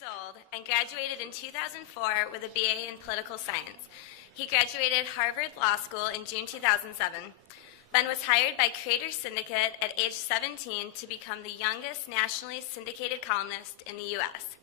years old and graduated in 2004 with a BA in political science. He graduated Harvard Law School in June 2007. Ben was hired by Creator Syndicate at age 17 to become the youngest nationally syndicated columnist in the U.S.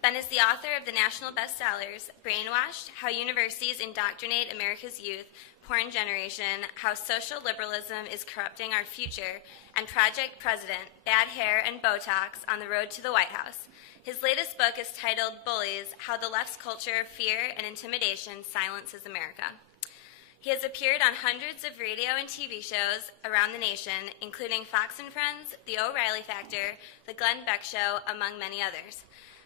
Ben is the author of the national bestsellers Brainwashed, How Universities Indoctrinate America's Youth, Porn Generation, How Social Liberalism is Corrupting Our Future, and Project President, Bad Hair and Botox on the Road to the White House. His latest book is titled Bullies, How the Left's Culture of Fear and Intimidation Silences America. He has appeared on hundreds of radio and TV shows around the nation, including Fox and Friends, The O'Reilly Factor, The Glenn Beck Show, among many others.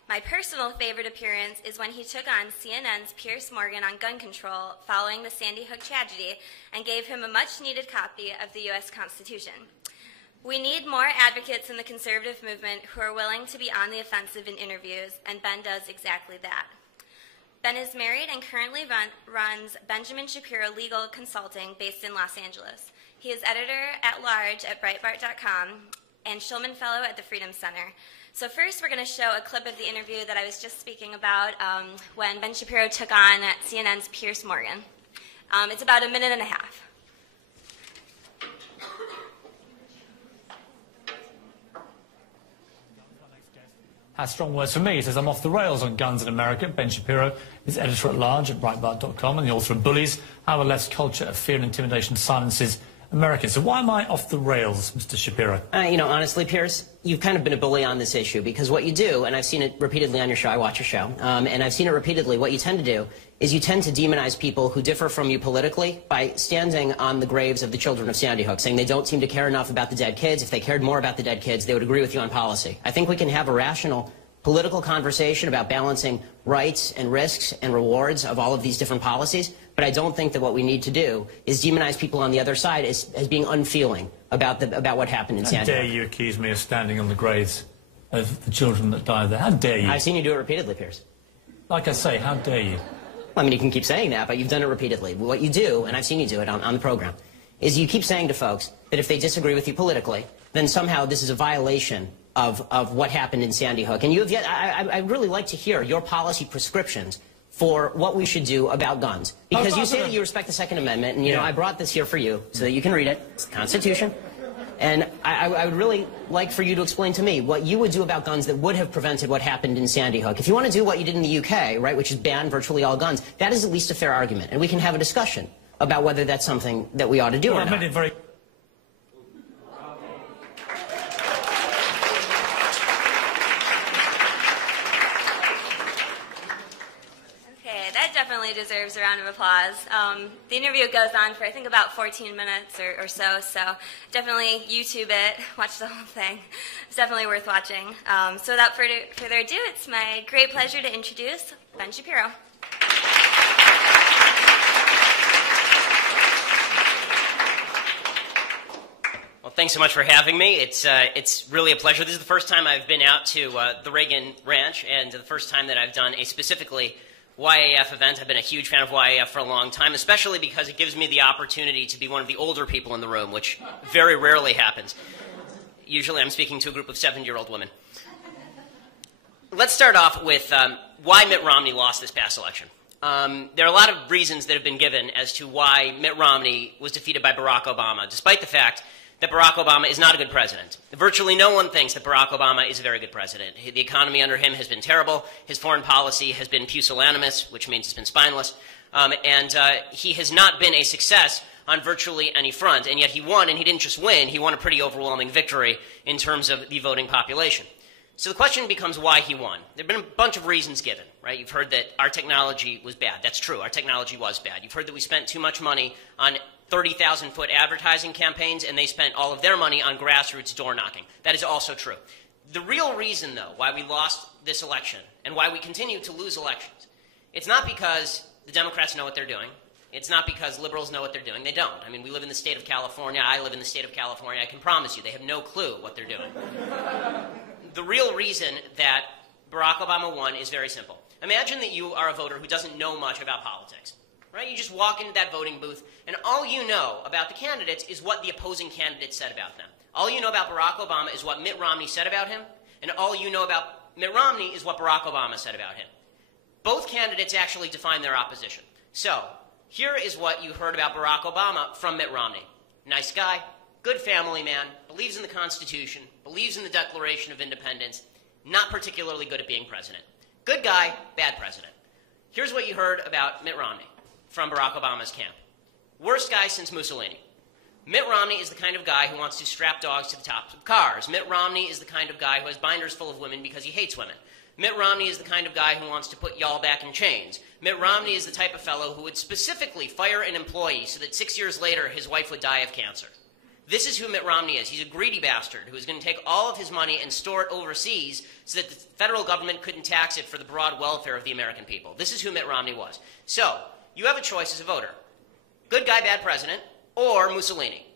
My personal favorite appearance is when he took on CNN's Piers Morgan on gun control following the Sandy Hook tragedy and gave him a much-needed copy of the U.S. Constitution. We need more advocates in the conservative movement who are willing to be on the offensive in interviews, and Ben does exactly that. Ben is married and currently runs Benjamin Shapiro Legal Consulting based in Los Angeles. He is editor-at-large at Breitbart.com and Shulman Fellow at the Freedom Center. So first we're going to show a clip of the interview that I was just speaking about when Ben Shapiro took on CNN's Piers Morgan. It's about a minute and a half. Has strong words for me. He says, I'm off the rails on guns in America. Ben Shapiro is editor-at-large at Breitbart.com and the author of Bullies, How a Left's Culture of Fear and Intimidation Silences Americans. So why am I off the rails, Mr. Shapiro? You know, honestly, Piers, you've kind of been a bully on this issue because what you do, and I've seen it repeatedly on your show, I watch your show, and I've seen it repeatedly, what you tend to do is you tend to demonize people who differ from you politically by standing on the graves of the children of Sandy Hook, saying they don't seem to care enough about the dead kids. If they cared more about the dead kids, they would agree with you on policy. I think we can have a rational political conversation about balancing rights and risks and rewards of all of these different policies, but I don't think that what we need to do is demonize people on the other side as being unfeeling about what happened in Sandy Hook. How dare you accuse me of standing on the graves of the children that died there? How dare you? I've seen you do it repeatedly, Piers. Like I say, how dare you? I mean, you can keep saying that, but you've done it repeatedly. What you do, and I've seen you do it on the program, is you keep saying to folks that if they disagree with you politically, then somehow this is a violation of what happened in Sandy Hook. And you have yet, I'd really like to hear your policy prescriptions for what we should do about guns. Because you say that you respect the Second Amendment, and you know, I brought this here for you so that you can read it. It's the Constitution. And I would really like for you to explain to me what you would do about guns that would have prevented what happened in Sandy Hook. If you want to do what you did in the UK, right, which is ban virtually all guns, that is at least a fair argument. And we can have a discussion about whether that's something that we ought to do or not. I made it very... Definitely deserves a round of applause. The interview goes on for I think about 14 minutes or so definitely YouTube it, watch the whole thing. It's definitely worth watching. So without further ado, it's my great pleasure to introduce Ben Shapiro. Well, thanks so much for having me. It's really a pleasure. This is the first time I've been out to the Reagan Ranch, and the first time that I've done a specifically YAF event. I've been a huge fan of YAF for a long time, especially because it gives me the opportunity to be one of the older people in the room, which very rarely happens. Usually I'm speaking to a group of 70-year-old women. Let's start off with why Mitt Romney lost this past election. There are a lot of reasons that have been given as to why Mitt Romney was defeated by Barack Obama, despite the fact that Barack Obama is not a good president. Virtually no one thinks that Barack Obama is a very good president. The economy under him has been terrible. His foreign policy has been pusillanimous, which means it's been spineless. And he has not been a success on virtually any front. And yet he won, and he didn't just win. He won a pretty overwhelming victory in terms of the voting population. So the question becomes why he won. There have been a bunch of reasons given, right? You've heard that our technology was bad. That's true. Our technology was bad. You've heard that we spent too much money on 30,000-foot advertising campaigns, and they spent all of their money on grassroots door knocking. That is also true. The real reason, though, why we lost this election and why we continue to lose elections, it's not because the Democrats know what they're doing. It's not because liberals know what they're doing. They don't. I mean, we live in the state of California. I live in the state of California. I can promise you they have no clue what they're doing. The real reason that Barack Obama won is very simple. Imagine that you are a voter who doesn't know much about politics. Right? You just walk into that voting booth, and all you know about the candidates is what the opposing candidates said about them. All you know about Barack Obama is what Mitt Romney said about him, and all you know about Mitt Romney is what Barack Obama said about him. Both candidates actually define their opposition. So, here is what you heard about Barack Obama from Mitt Romney. Nice guy, good family man, believes in the Constitution, believes in the Declaration of Independence, not particularly good at being president. Good guy, bad president. Here's what you heard about Mitt Romney from Barack Obama's camp. Worst guy since Mussolini. Mitt Romney is the kind of guy who wants to strap dogs to the tops of cars. Mitt Romney is the kind of guy who has binders full of women because he hates women. Mitt Romney is the kind of guy who wants to put y'all back in chains. Mitt Romney is the type of fellow who would specifically fire an employee so that 6 years later his wife would die of cancer. This is who Mitt Romney is. He's a greedy bastard who is going to take all of his money and store it overseas so that the federal government couldn't tax it for the broad welfare of the American people. This is who Mitt Romney was. So, you have a choice as a voter. Good guy, bad president, or Mussolini.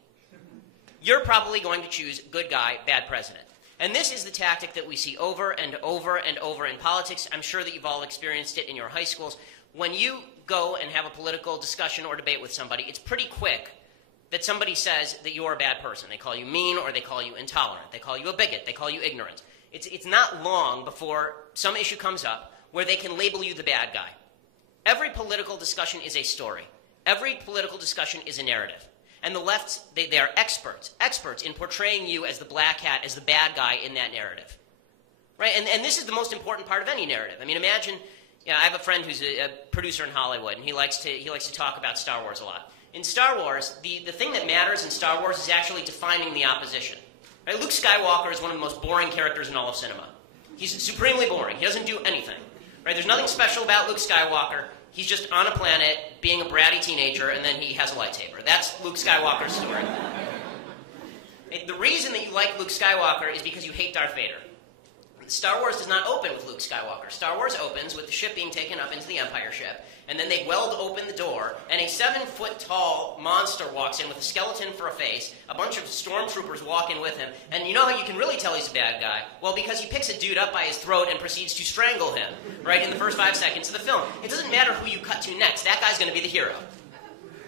You're probably going to choose good guy, bad president. And this is the tactic that we see over and over and over in politics. I'm sure that you've all experienced it in your high schools. When you go and have a political discussion or debate with somebody, it's pretty quick that somebody says that you're a bad person. They call you mean, or they call you intolerant. They call you a bigot. They call you ignorant. It's not long before some issue comes up where they can label you the bad guy. Every political discussion is a story. Every political discussion is a narrative. And the left, they are experts in portraying you as the black hat, as the bad guy in that narrative. Right? And this is the most important part of any narrative. I mean, imagine, I have a friend who's a producer in Hollywood, and he likes to talk about Star Wars a lot. In Star Wars, the thing that matters in Star Wars is actually defining the opposition. Right? Luke Skywalker is one of the most boring characters in all of cinema. He's supremely boring. He doesn't do anything. Right? There's nothing special about Luke Skywalker. He's just on a planet, being a bratty teenager, and then he has a lightsaber. That's Luke Skywalker's story. The reason that you like Luke Skywalker is because you hate Darth Vader. Star Wars does not open with Luke Skywalker. Star Wars opens with the ship being taken up into the Empire ship, and then they weld open the door, and a 7-foot-tall monster walks in with a skeleton for a face. A bunch of stormtroopers walk in with him, and you know how you can really tell he's a bad guy? Well, because he picks a dude up by his throat and proceeds to strangle him, right, in the first 5 seconds of the film. It doesn't matter who you cut to next. That guy's going to be the hero.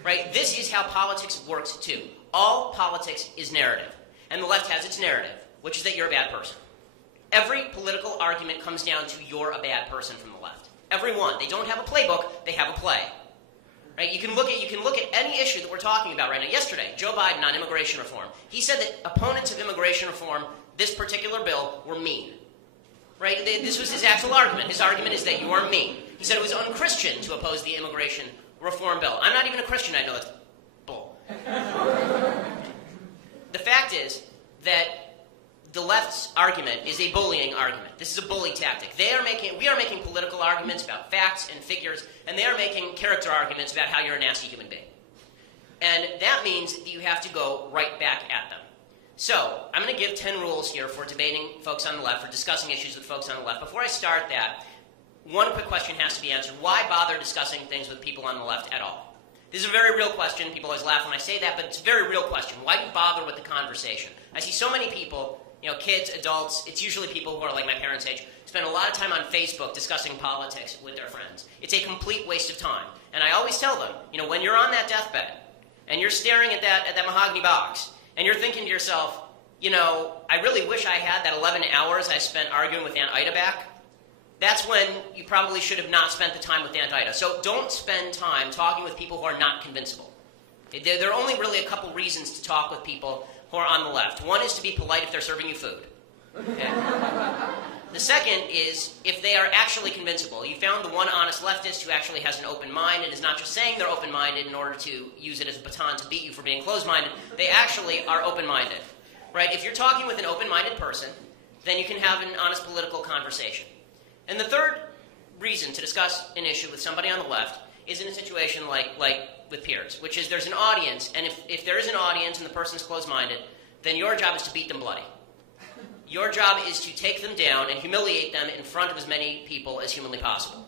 Right? This is how politics works, too. All politics is narrative, and the left has its narrative, which is that you're a bad person. Every political argument comes down to you're a bad person from the left. Every one. They don't have a playbook, they have a play. Right? You can look at any issue that we're talking about right now. Yesterday, Joe Biden on immigration reform. He said that opponents of immigration reform, this particular bill, were mean. Right? This was his actual argument. His argument is that you are mean. He said it was unchristian to oppose the immigration reform bill. I'm not even a Christian, I know that's bull. The fact is that the left's argument is a bullying argument. This is a bully tactic. We are making political arguments about facts and figures, and they are making character arguments about how you're a nasty human being. And that means that you have to go right back at them. So, I'm going to give 10 rules here for debating folks on the left, for discussing issues with folks on the left. Before I start that, one quick question has to be answered. Why bother discussing things with people on the left at all? This is a very real question. People always laugh when I say that, but it's a very real question. Why do you bother with the conversation? I see so many people, kids, adults, it's usually people who are like my parents' age, spend a lot of time on Facebook discussing politics with their friends. It's a complete waste of time. And I always tell them, when you're on that deathbed, and you're staring at that mahogany box, and you're thinking to yourself, I really wish I had that 11 hours I spent arguing with Aunt Ida back. That's when you probably should have not spent the time with Aunt Ida. So don't spend time talking with people who are not convincible. There are only really a couple reasons to talk with people who are on the left. One is to be polite if they're serving you food. Okay? The second is if they are actually convincible. You found the one honest leftist who actually has an open mind and is not just saying they're open-minded in order to use it as a baton to beat you for being closed-minded. They actually are open-minded. Right? If you're talking with an open-minded person, then you can have an honest political conversation. And the third reason to discuss an issue with somebody on the left is in a situation like with peers, which is there's an audience, and if there is an audience and the person's closed-minded, then your job is to beat them bloody. Your job is to take them down and humiliate them in front of as many people as humanly possible.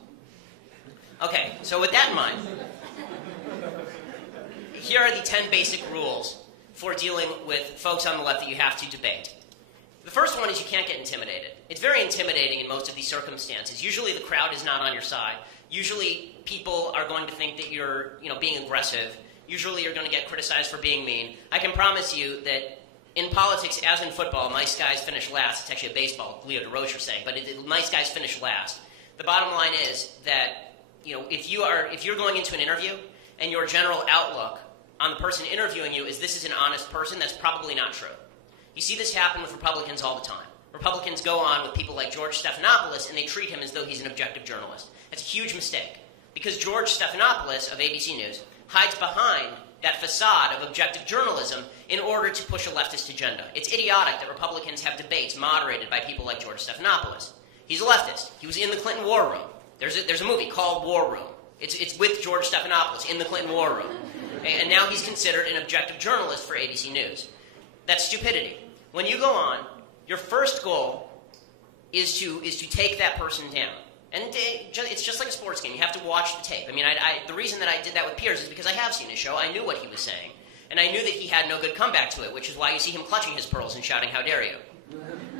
Okay, so with that in mind, here are the 10 basic rules for dealing with folks on the left that you have to debate. The first one is you can't get intimidated. It's very intimidating in most of these circumstances. Usually the crowd is not on your side. Usually people are going to think that you're being aggressive. Usually you're going to get criticized for being mean. I can promise you that in politics, as in football, nice guys finish last. It's actually a baseball, Leo DeRocher saying, but nice guys finish last. The bottom line is that, you know, if you're going into an interview and your general outlook on the person interviewing you is this is an honest person, that's probably not true. You see this happen with Republicans all the time. Republicans go on with people like George Stephanopoulos and they treat him as though he's an objective journalist. That's a huge mistake because George Stephanopoulos of ABC News hides behind that facade of objective journalism in order to push a leftist agenda. It's idiotic that Republicans have debates moderated by people like George Stephanopoulos. He's a leftist. He was in the Clinton War Room. There's a movie called War Room. It's with George Stephanopoulos in the Clinton War Room. And now he's considered an objective journalist for ABC News. That's stupidity. When you go on, your first goal is to take that person down. And it's just like a sports game. You have to watch the tape. I mean, the reason that I did that with Piers is because I have seen his show. I knew what he was saying. And I knew that he had no good comeback to it, which is why you see him clutching his pearls and shouting, "How dare you?"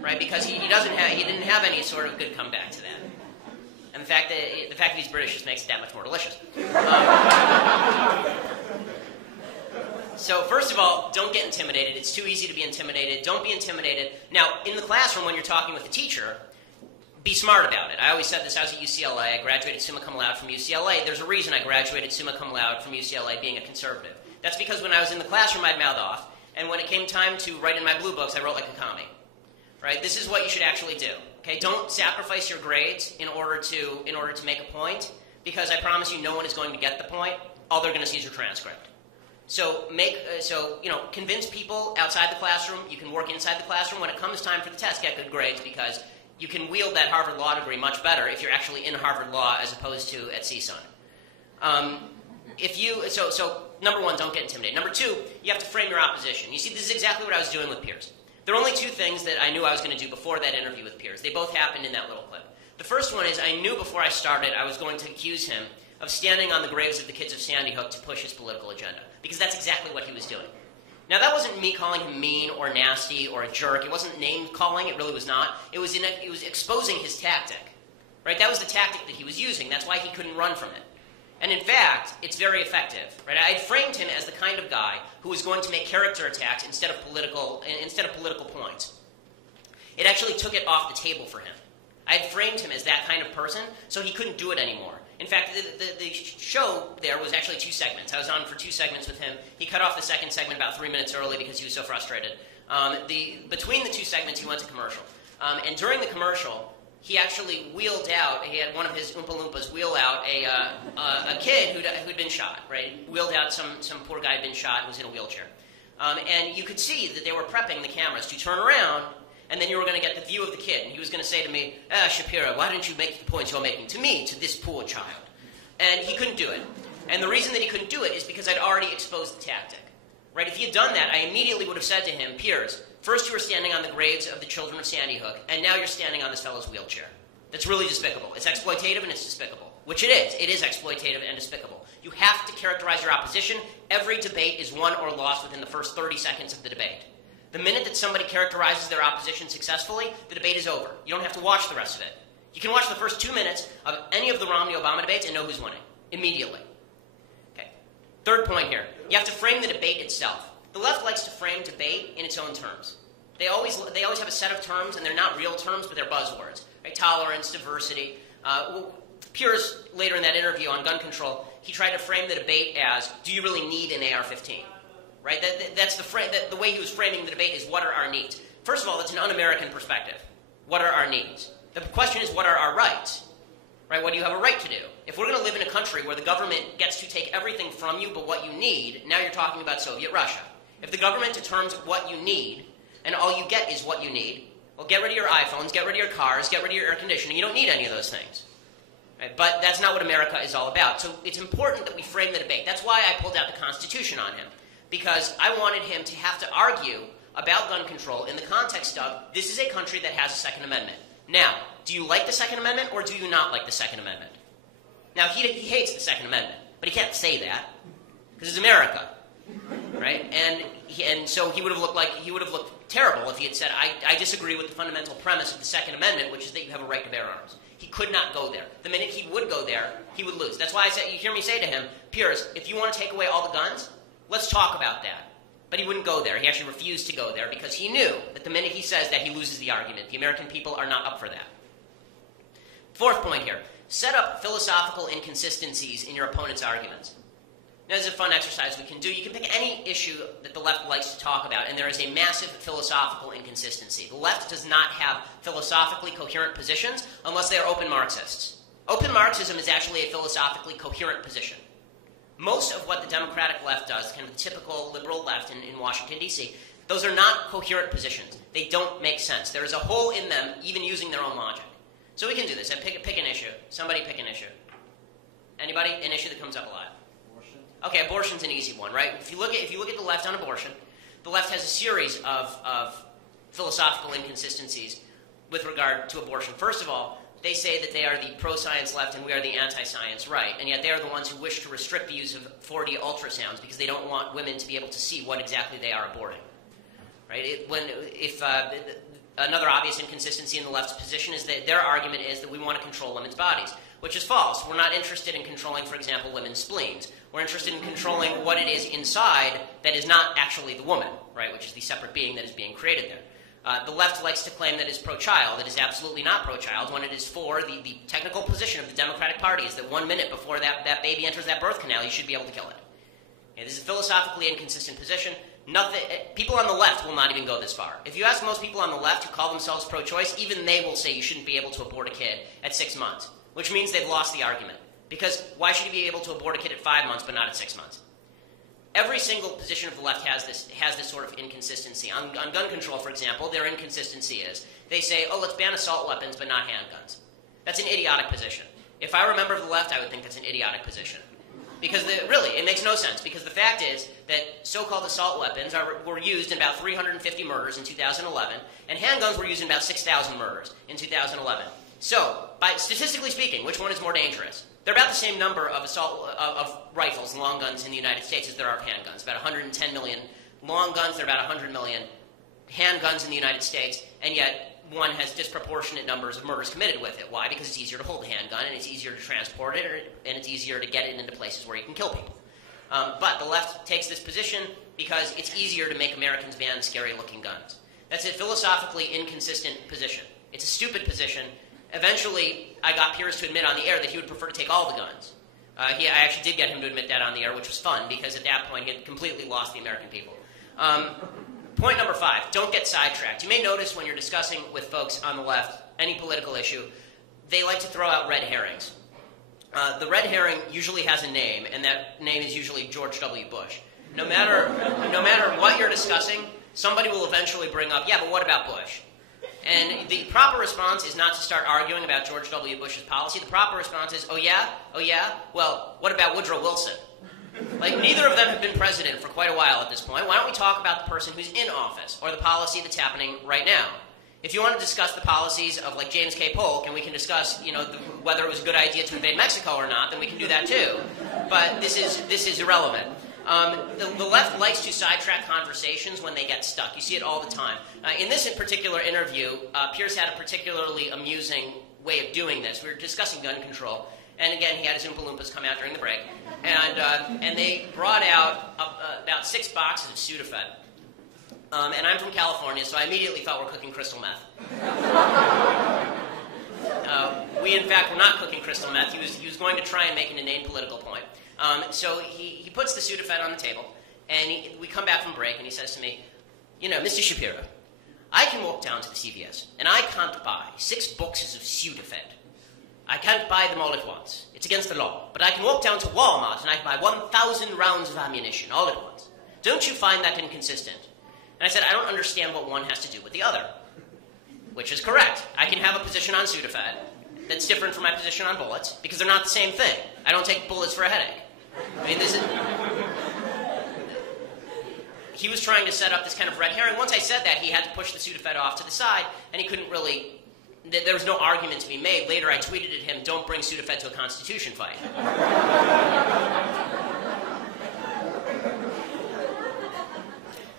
Right? Because he didn't have any sort of good comeback to that. And the fact that he's British just makes it that much more delicious. So first of all, don't get intimidated. It's too easy to be intimidated. Don't be intimidated. Now, in the classroom when you're talking with a teacher, be smart about it. I always said this. I was at UCLA. I graduated summa cum laude from UCLA. There's a reason I graduated summa cum laude from UCLA being a conservative. That's because when I was in the classroom, I'd mouth off. And when it came time to write in my blue books, I wrote like a commie. Right? This is what you should actually do. Okay? Don't sacrifice your grades in order to make a point, because I promise you no one is going to get the point. All they're going to see is your transcript. So convince people outside the classroom. You can work inside the classroom. When it comes time for the test, get good grades, because you can wield that Harvard Law degree much better if you're actually in Harvard Law as opposed to at CSUN. Number one, don't get intimidated. Number two, you have to frame your opposition. You see, this is exactly what I was doing with Piers. There are only two things that I knew I was going to do before that interview with Piers. They both happened in that little clip. The first one is I knew before I started I was going to accuse him of standing on the graves of the kids of Sandy Hook to push his political agenda, because that's exactly what he was doing. Now, that wasn't me calling him mean or nasty or a jerk. It wasn't name-calling. It really was not. It was exposing his tactic. Right? That was the tactic that he was using. That's why he couldn't run from it. And in fact, it's very effective. Right? I framed him as the kind of guy who was going to make character attacks instead of political points. It actually took it off the table for him. I had framed him as that kind of person, so he couldn't do it anymore. In fact, the show there was actually 2 segments. I was on for 2 segments with him. He cut off the second segment about 3 minutes early because he was so frustrated. Between the 2 segments, he went to commercial. And during the commercial, he actually wheeled out, he had one of his Oompa Loompas wheel out a kid who'd been shot, right? Wheeled out some poor guy who'd been shot and was in a wheelchair. And you could see that they were prepping the cameras to turn around, and then you were going to get the view of the kid. And he was going to say to me, Shapiro, why don't you make the points you're making to me, to this poor child? And he couldn't do it. And the reason that he couldn't do it is because I'd already exposed the tactic. Right? If he had done that, I immediately would have said to him, Piers, first you were standing on the graves of the children of Sandy Hook, and now you're standing on this fellow's wheelchair. That's really despicable. It's exploitative and it's despicable. Which it is. It is exploitative and despicable. You have to characterize your opposition. Every debate is won or lost within the first 30 seconds of the debate. The minute that somebody characterizes their opposition successfully, the debate is over. You don't have to watch the rest of it. You can watch the first 2 minutes of any of the Romney-Obama debates and know who's winning immediately. Okay. Third point here. You have to frame the debate itself. The left likes to frame debate in its own terms. They always have a set of terms, and they're not real terms, but they're buzzwords. Right? Tolerance, diversity. Piers, later in that interview on gun control, he tried to frame the debate as, do you really need an AR-15? Right? That's the way he was framing the debate is, what are our needs? First of all, that's an un-American perspective. What are our needs? The question is, what are our rights? Right? What do you have a right to do? If we're going to live in a country where the government gets to take everything from you but what you need, now you're talking about Soviet Russia. If the government determines what you need, and all you get is what you need, well, get rid of your iPhones, get rid of your cars, get rid of your air conditioning. You don't need any of those things. Right? But that's not what America is all about. So it's important that we frame the debate. That's why I pulled out the Constitution on him, because I wanted him to have to argue about gun control in the context of, this is a country that has a Second Amendment. Now, do you like the Second Amendment or do you not like the Second Amendment? Now, he hates the Second Amendment, but he can't say that because it's America, right? And so he would have looked terrible if he had said, I disagree with the fundamental premise of the Second Amendment, which is that you have a right to bear arms. He could not go there. The minute he would go there, he would lose. That's why I said, you hear me say to him, Piers, if you want to take away all the guns, let's talk about that. But he wouldn't go there. He actually refused to go there because he knew that the minute he says that, he loses the argument. The American people are not up for that. Fourth point here. Set up philosophical inconsistencies in your opponent's arguments. Now, this is a fun exercise we can do. You can pick any issue that the left likes to talk about, and there is a massive philosophical inconsistency. The left does not have philosophically coherent positions unless they are open Marxists. Open Marxism is actually a philosophically coherent position. Most of what the Democratic left does, kind of the typical liberal left in Washington, D.C., those are not coherent positions. They don't make sense. There is a hole in them, even using their own logic. So we can do this. Pick an issue. Somebody pick an issue. Anybody? An issue that comes up a lot. Okay, abortion's an easy one, right? If you look at the left on abortion, the left has a series of philosophical inconsistencies with regard to abortion. First of all, they say that they are the pro-science left and we are the anti-science right, and yet they are the ones who wish to restrict the use of 4D ultrasounds because they don't want women to be able to see what exactly they are aborting. Right? Another obvious inconsistency in the left's position is that their argument is that we want to control women's bodies, which is false. We're not interested in controlling, for example, women's spleens. We're interested in controlling what it is inside that is not actually the woman, right, which is the separate being that is being created there. The left likes to claim that it's pro-child. It is absolutely not pro-child when it is for the technical position of the Democratic Party is that 1 minute before that baby enters that birth canal, you should be able to kill it. Okay, this is a philosophically inconsistent position. People on the left will not even go this far. If you ask most people on the left who call themselves pro-choice, even they will say you shouldn't be able to abort a kid at 6 months, which means they've lost the argument. Because why should you be able to abort a kid at 5 months but not at 6 months? Every single position of the left has this sort of inconsistency. On gun control, for example, their inconsistency is they say, oh, let's ban assault weapons but not handguns. That's an idiotic position. If I were a member of the left, I would think that's an idiotic position. Because really, it makes no sense. Because the fact is that so-called assault weapons were used in about 350 murders in 2011, and handguns were used in about 6,000 murders in 2011. So, statistically speaking, which one is more dangerous? There are about the same number of rifles and long guns in the United States as there are of handguns. About 110 million long guns, there are about 100 million handguns in the United States, and yet one has disproportionate numbers of murders committed with it. Why? Because it's easier to hold a handgun, and it's easier to transport it, and it's easier to get it into places where you can kill people. But the left takes this position because it's easier to make Americans ban scary-looking guns. That's a philosophically inconsistent position. It's a stupid position. Eventually, I got Pierce to admit on the air that he would prefer to take all the guns. I actually did get him to admit that on the air, which was fun, because at that point, he had completely lost the American people. Point number 5, don't get sidetracked. You may notice when you're discussing with folks on the left any political issue, they like to throw out red herrings. The red herring usually has a name, and that name is usually George W. Bush. No matter what you're discussing, somebody will eventually bring up, yeah, but what about Bush? And the proper response is not to start arguing about George W. Bush's policy. The proper response is, oh yeah? Well, what about Woodrow Wilson? Like, neither of them have been president for quite a while at this point. Why don't we talk about the person who's in office, or the policy that's happening right now? If you want to discuss the policies of, like, James K. Polk, and we can discuss, whether it was a good idea to invade Mexico or not, then we can do that too. But this is irrelevant. The left likes to sidetrack conversations when they get stuck. You see it all the time. In this particular interview, Pierce had a particularly amusing way of doing this. We were discussing gun control, and again, he had his Oompa Loompas come out during the break, and they brought out about 6 boxes of Sudafed. And I'm from California, so I immediately thought we're cooking crystal meth. We, in fact, were not cooking crystal meth. He was going to try and make an inane political point. So he puts the Sudafed on the table, and we come back from break, and he says to me, Mr. Shapiro, I can walk down to the CVS, and I can't buy 6 boxes of Sudafed. I can't buy them all at once. It's against the law. But I can walk down to Walmart, and I can buy 1,000 rounds of ammunition all at once. Don't you find that inconsistent? And I said, I don't understand what one has to do with the other. Which is correct. I can have a position on Sudafed that's different from my position on bullets, because they're not the same thing. I don't take bullets for a headache. I mean, he was trying to set up this kind of red herring. Once I said that, he had to push the Sudafed off to the side, and he couldn't really... There was no argument to be made. Later, I tweeted at him, don't bring Sudafed to a Constitution fight.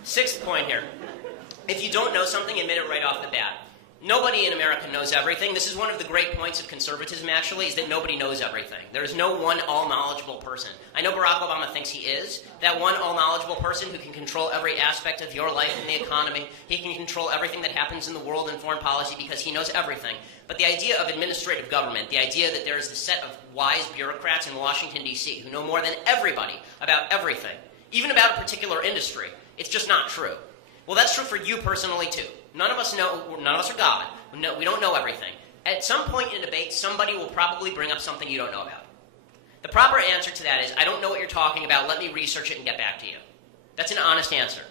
Sixth point here. If you don't know something, admit it right off the bat. Nobody in America knows everything. This is one of the great points of conservatism, actually, is that nobody knows everything. There is no one all-knowledgeable person. I know Barack Obama thinks he is that one all-knowledgeable person who can control every aspect of your life and the economy. He can control everything that happens in the world and foreign policy because he knows everything. But the idea of administrative government, the idea that there is this set of wise bureaucrats in Washington, D.C. who know more than everybody about everything, even about a particular industry, it's just not true. Well, that's true for you personally, too. None of us know, none of us are God. We don't know everything. At some point in a debate, somebody will probably bring up something you don't know about. The proper answer to that is, I don't know what you're talking about, let me research it and get back to you. That's an honest answer.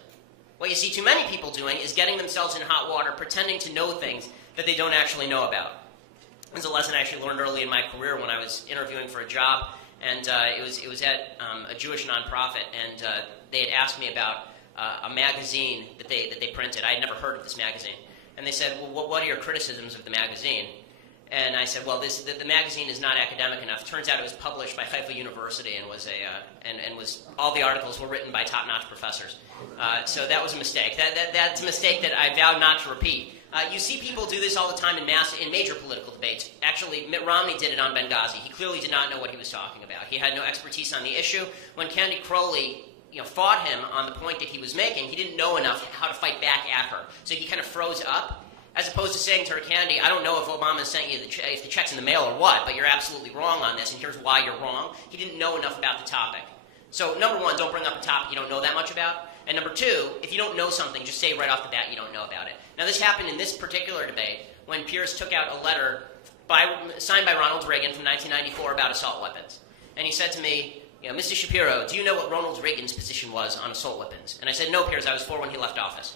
What you see too many people doing is getting themselves in hot water, pretending to know things that they don't actually know about. It's a lesson I actually learned early in my career when I was interviewing for a job, and it was at a Jewish nonprofit, and they had asked me about a magazine that they printed. I had never heard of this magazine. And they said, well, what are your criticisms of the magazine? And I said, well, the magazine is not academic enough. Turns out it was published by Haifa University and was all the articles were written by top-notch professors. So that was a mistake. That's a mistake that I vow not to repeat. You see people do this all the time in major political debates. Actually, Mitt Romney did it on Benghazi. He clearly did not know what he was talking about. He had no expertise on the issue. When Candy Crowley fought him on the point that he was making, he didn't know enough how to fight back at her. So he kind of froze up, as opposed to saying to her, Candy, I don't know if Obama sent you if the check's in the mail or what, but you're absolutely wrong on this, and here's why you're wrong. He didn't know enough about the topic. So number one, don't bring up a topic you don't know that much about. And number two, if you don't know something, just say right off the bat you don't know about it. Now this happened in this particular debate when Pierce took out a letter signed by Ronald Reagan from 1994 about assault weapons. And he said to me, Mr. Shapiro, do you know what Ronald Reagan's position was on assault weapons? And I said, no, Pierce, I was 4 when he left office.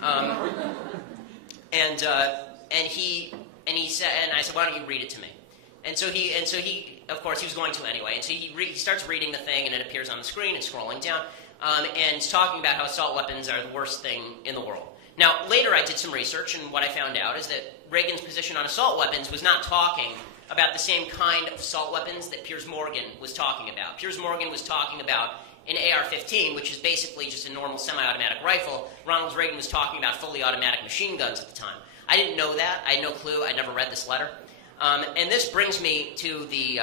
And I said, why don't you read it to me? And so he, of course, he was going to anyway. And so he starts reading the thing, and it appears on the screen and scrolling down, and he's talking about how assault weapons are the worst thing in the world. Now, later I did some research, and what I found out is that Reagan's position on assault weapons was not talking about the same kind of assault weapons that Piers Morgan was talking about. Piers Morgan was talking about an AR-15, which is basically just a normal semi-automatic rifle. Ronald Reagan was talking about fully automatic machine guns at the time. I didn't know that. I had no clue. I'd never read this letter. And this brings me to the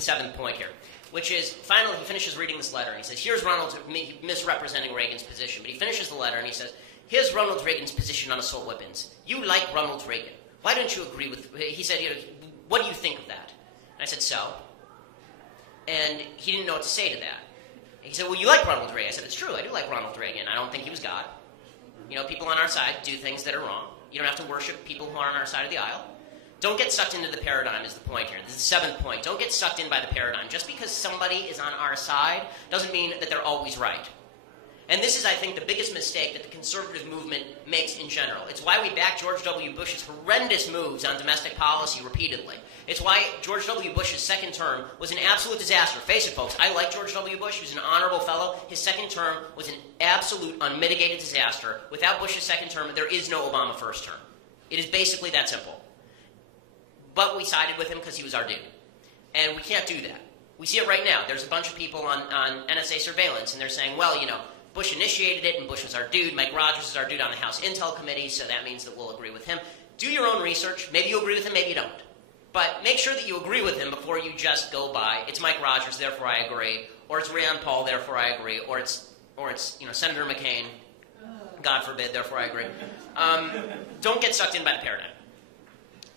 seventh point here, which is, finally he finishes reading this letter, and he says, here's Ronald misrepresenting Reagan's position. But he finishes the letter, and he says, here's Ronald Reagan's position on assault weapons. You like Ronald Reagan. Why don't you agree with, he said, what do you think of that? And I said, so? And he didn't know what to say to that. And he said, well, you like Ronald Reagan. I said, it's true, I do like Ronald Reagan. I don't think he was God. People on our side do things that are wrong. You don't have to worship people who are on our side of the aisle. Don't get sucked into the paradigm is the point here. This is the seventh point. Don't get sucked in by the paradigm. Just because somebody is on our side doesn't mean that they're always right. And this is, I think, the biggest mistake that the conservative movement makes in general. It's why we back George W. Bush's horrendous moves on domestic policy repeatedly. It's why George W. Bush's second term was an absolute disaster. Face it, folks, I like George W. Bush. He was an honorable fellow. His second term was an absolute unmitigated disaster. Without Bush's second term, there is no Obama first term. It is basically that simple. But we sided with him because he was our dude. And we can't do that. We see it right now. There's a bunch of people on NSA surveillance, and they're saying, well, Bush initiated it, and Bush was our dude. Mike Rogers is our dude on the House Intel Committee, so that means that we'll agree with him. Do your own research. Maybe you agree with him, maybe you don't. But make sure that you agree with him before you just go by, it's Mike Rogers, therefore I agree, or it's Rand Paul, therefore I agree, or it's Senator McCain, God forbid, therefore I agree. Don't get sucked in by the paradigm.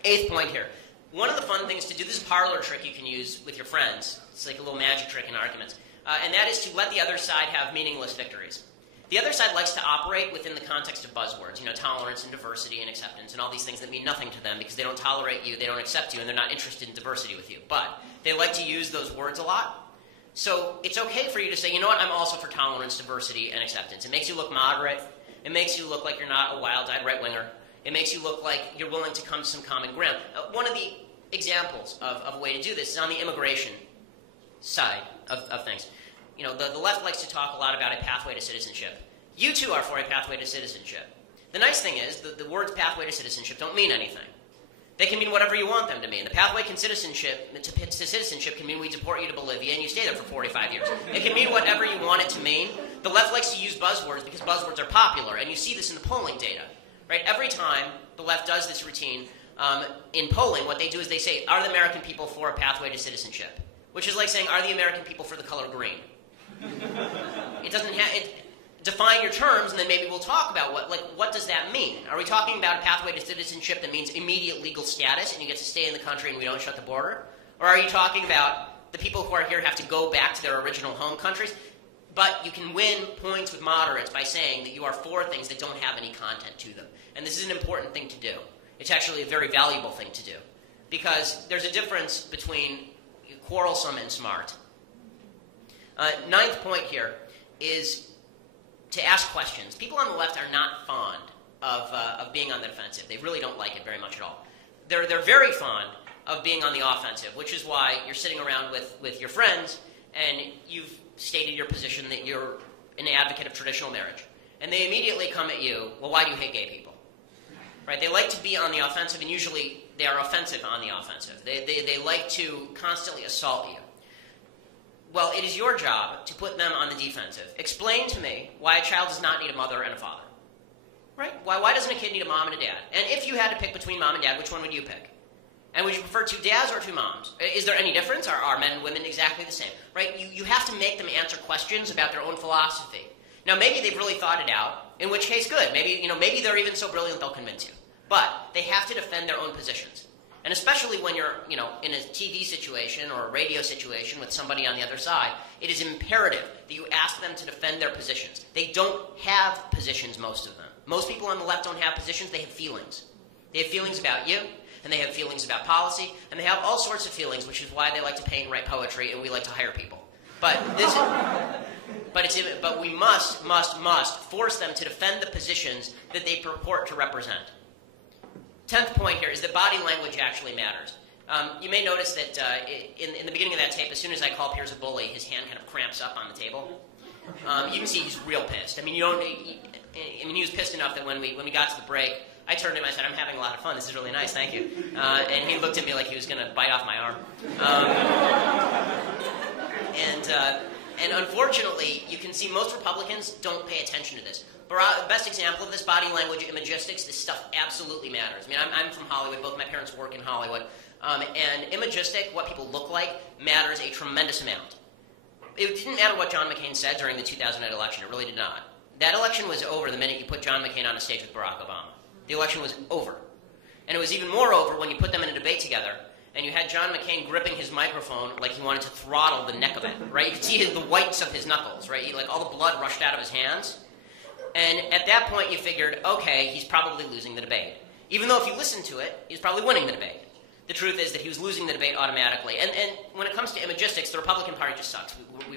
Eighth point here. One of the fun things to do, this is a parlor trick you can use with your friends. It's like a little magic trick in arguments. And that is to let the other side have meaningless victories. The other side likes to operate within the context of buzzwords, tolerance and diversity and acceptance and all these things that mean nothing to them because they don't tolerate you, they don't accept you, and they're not interested in diversity with you. But they like to use those words a lot. So it's okay for you to say, you know what, I'm also for tolerance, diversity, and acceptance. It makes you look moderate. It makes you look like you're not a wild-eyed right-winger. It makes you look like you're willing to come to some common ground. One of the examples of a way to do this is on the immigration side of things. The left likes to talk a lot about a pathway to citizenship. You too are for a pathway to citizenship. The nice thing is that the words pathway to citizenship don't mean anything. They can mean whatever you want them to mean. The pathway to citizenship can mean we deport you to Bolivia and you stay there for 45 years. It can mean whatever you want it to mean. The left likes to use buzzwords because buzzwords are popular, and you see this in the polling data. Right? Every time the left does this routine in polling, what they do is they say, are the American people for a pathway to citizenship? Which is like saying, are the American people for the color green? It doesn't have... Define your terms, and then maybe we'll talk about what does that mean? Are we talking about a pathway to citizenship that means immediate legal status and you get to stay in the country and we don't shut the border? Or are you talking about the people who are here have to go back to their original home countries? But you can win points with moderates by saying that you are for things that don't have any content to them. And this is an important thing to do. It's actually a very valuable thing to do. Because there's a difference between quarrelsome and smart. Ninth point here is to ask questions. People on the left are not fond of being on the defensive. They really don't like it very much at all. They're very fond of being on the offensive, which is why you're sitting around with your friends and you've stated your position that you're an advocate of traditional marriage. And they immediately come at you, well, why do you hate gay people? Right? They like to be on the offensive, and usually they are offensive on the offensive. They like to constantly assault you. Well, it is your job to put them on the defensive. Explain to me why a child does not need a mother and a father. Right? Why doesn't a kid need a mom and a dad? And if you had to pick between mom and dad, which one would you pick? And would you prefer two dads or two moms? Is there any difference? Are men and women exactly the same? Right? You have to make them answer questions about their own philosophy. Now, maybe they've really thought it out, in which case, good. Maybe they're even so brilliant they'll convince you. But they have to defend their own positions. And especially when you're, in a TV situation or a radio situation with somebody on the other side, it is imperative that you ask them to defend their positions. They don't have positions, most of them. Most people on the left don't have positions, they have feelings. They have feelings about you, and they have feelings about policy, and they have all sorts of feelings, which is why they like to paint and write poetry, and we like to hire people. But we must force them to defend the positions that they purport to represent. 10th point here is that body language actually matters. You may notice that in the beginning of that tape, as soon as I call Piers a bully, his hand kind of cramps up on the table. You can see he's real pissed. He was pissed enough that when we got to the break, I turned to him, I said, I'm having a lot of fun. This is really nice, thank you. And he looked at me like he was going to bite off my arm. And unfortunately, you can see most Republicans don't pay attention to this. Best example of this, body language, imagistics, this stuff absolutely matters. I'm from Hollywood. Both my parents work in Hollywood. And imagistic, what people look like, matters a tremendous amount. It didn't matter what John McCain said during the 2008 election. It really did not. That election was over the minute you put John McCain on a stage with Barack Obama. The election was over. And it was even more over when you put them in a debate together and you had John McCain gripping his microphone like he wanted to throttle the neck of it, right? You could see the whites of his knuckles, right? All the blood rushed out of his hands. And at that point, you figured, okay, he's probably losing the debate. Even though if you listen to it, he's probably winning the debate. The truth is that he was losing the debate automatically. And when it comes to imagistics, the Republican Party just sucks.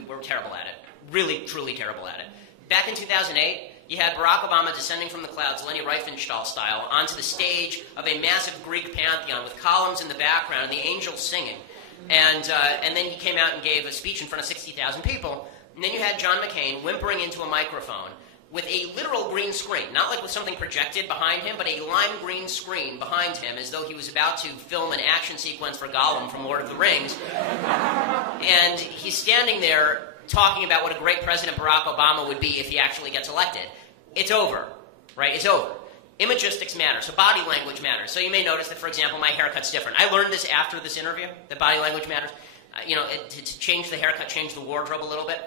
We're terrible at it. Really, truly terrible at it. Back in 2008, you had Barack Obama descending from the clouds, Leni Riefenstahl style, onto the stage of a massive Greek pantheon with columns in the background and the angels singing. And then he came out and gave a speech in front of 60,000 people. And then you had John McCain whimpering into a microphone with a literal green screen, not like with something projected behind him, but a lime green screen behind him as though he was about to film an action sequence for Gollum from Lord of the Rings. And he's standing there talking about what a great president Barack Obama would be if he actually gets elected. It's over, right? It's over. Imagistics matter, so body language matters. So you may notice that, for example, my haircut's different. I learned this after this interview, that body language matters. To change the haircut, change the wardrobe a little bit.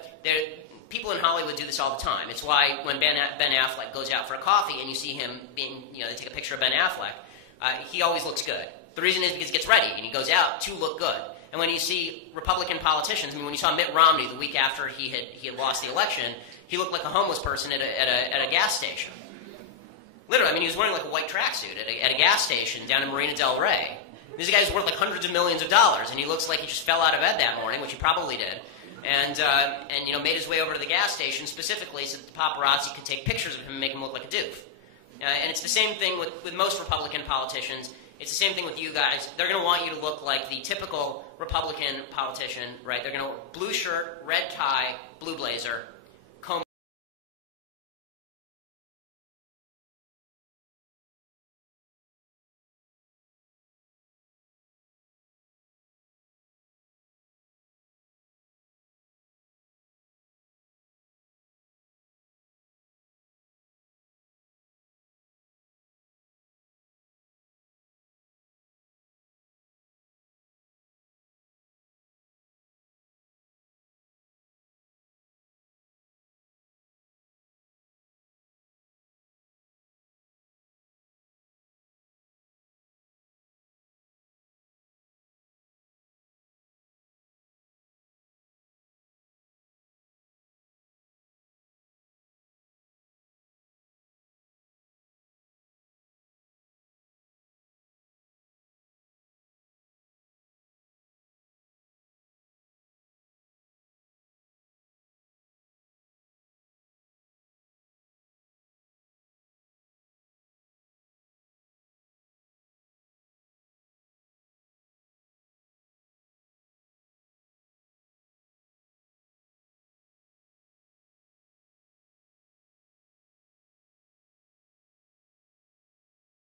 People in Hollywood do this all the time. It's why when Ben Affleck goes out for a coffee and you see him they take a picture of Ben Affleck, he always looks good. The reason is because he gets ready and he goes out to look good. And when you see Republican politicians, when you saw Mitt Romney the week after he had lost the election, he looked like a homeless person at a gas station. Literally, he was wearing like a white tracksuit at a gas station down in Marina Del Rey. This guy's worth like hundreds of millions of dollars, and he looks like he just fell out of bed that morning, which he probably did. And made his way over to the gas station specifically so that the paparazzi could take pictures of him and make him look like a doof. And it's the same thing with most Republican politicians. It's the same thing with you guys. They're going to want you to look like the typical Republican politician, right? They're going to blue shirt, red tie, blue blazer,